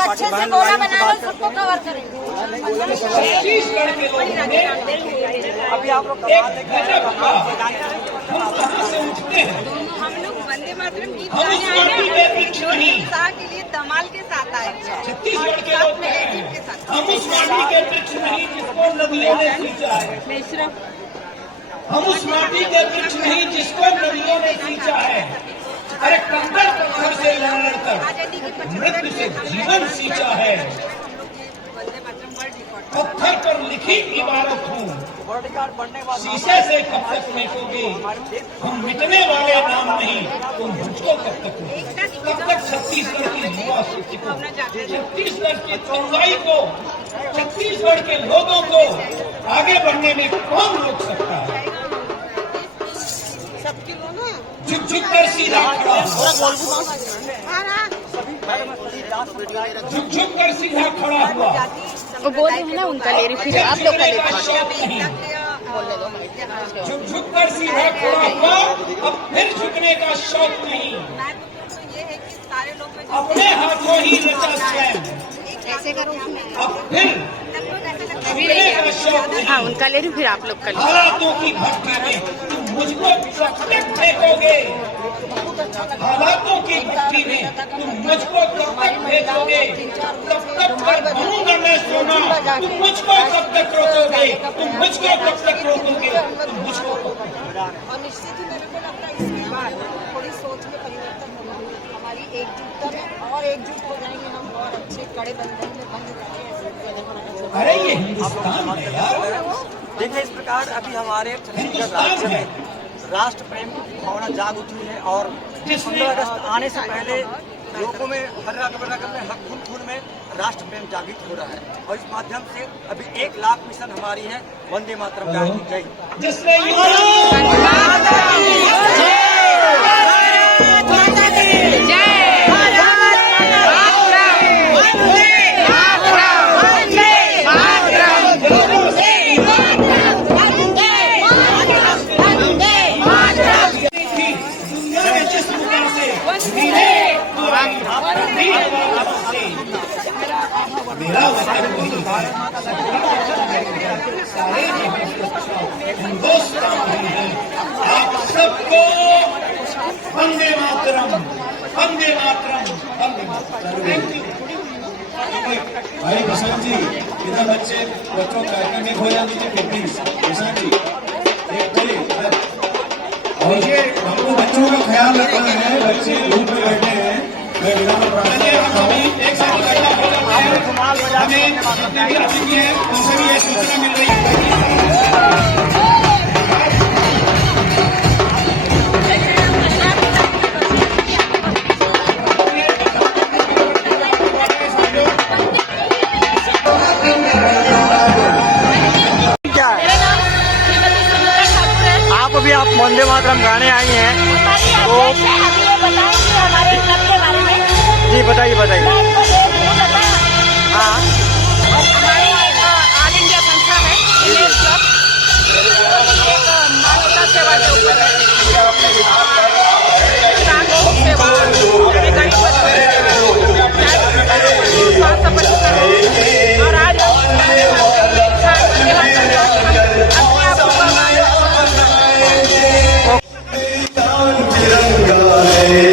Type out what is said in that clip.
अच्छे से गोला बना लो, सबको कवर करेंगे। अभी आप लोग हम लोग वंदे मातरम गीत गाने आए हैं के लिए धमाल के साथ आए हैं। छत्तीसगढ़ के लोग हम उस माटी के वृक्ष नहीं जिसको नदियों ने सींचा है, हम उस माटी के वृक्ष नहीं जिसको नदियों ने सींचा है। अरे कंकड़ पत्थर से लड़कर मृत्यु से जीवन सींचा है। पत्थर पर लिखी इबारत हूँ, शीशे से कब तक फेंकोगे, हम मिटने वाले नाम नहीं, तुम मुझको कब तक छत्तीसगढ़ की युवा शक्ति को, छत्तीसगढ़ की तरुणाई को, छत्तीसगढ़ के लोगों को आगे बढ़ने में कौन रोक सकता है। झुक झुक कर सीधा खड़ा हुआ, झुक झुक कर सीधा खड़ा हुआ, वो बोल रहे हैं ना उनका ले रही, फिर आप लोग का ले झुक झुक कर सीधा खड़ा हुआ, अब फिर झुकने का शौक नहीं। अपने हाथों ही रचा स्वयं, ऐसे करो अब फिर झुकने का शौक नहीं। हाँ उनका ले रही, फिर आप लोग का ले। हालातों की भट्टी में तुम मुझको कब तक फेंकोगे, हालातों की भट्टी में तुम मुझको कब तक फेंकोगे, कब तक कर दूंगा मैं सोना, तुम मुझको कब तक रोकोगे, तुम मुझको कब तक रोकोगे, तुम मुझको और निश्चित ही मेरे को लगता है इसके बाद थोड़ी सोच में परिवर्तन होगा, हमारी एकजुटता में और एकजुट हो जाएंगे हम, और अच्छे कड़े बंधन में बंध जाएंगे। अरे ये हिंदुस्तान है यार। देखिए इस प्रकार अभी हमारे छत्तीसगढ़ राज्य में राष्ट्र प्रेम की भावना जाग उठी है और 15 अगस्त आने से पहले लोगों में हर रग में हक खून में राष्ट्र प्रेम जागृत हो रहा है। और इस माध्यम से अभी 1 लाख मिशन हमारी है वंदे मातरम गाने की। मेरा वतन वही हिंदुस्तान है। आप सबको वंदे मातरम, वंदे मातरम, वंदे मातरम। भाई प्रशांत जी, इधर बच्चों का में भोजन दीजिए प्लीज। प्रशांत जी और ये हमको बच्चों का ख्याल रखना है, बच्चे धूप में बैठे हैं। मैं एक साथ हमें उनसे भी ये सूचना मिल रही है। आप वंदे मातरम गाने आई हैं तो हमारे क्लब के बारे में जी बताइए बताइए। हाँ हमारी ऑल इंडिया संस्था है क्लब, एक मानवता सेवा के ऊपर है, सेवा गरीब और आज तिरंगा है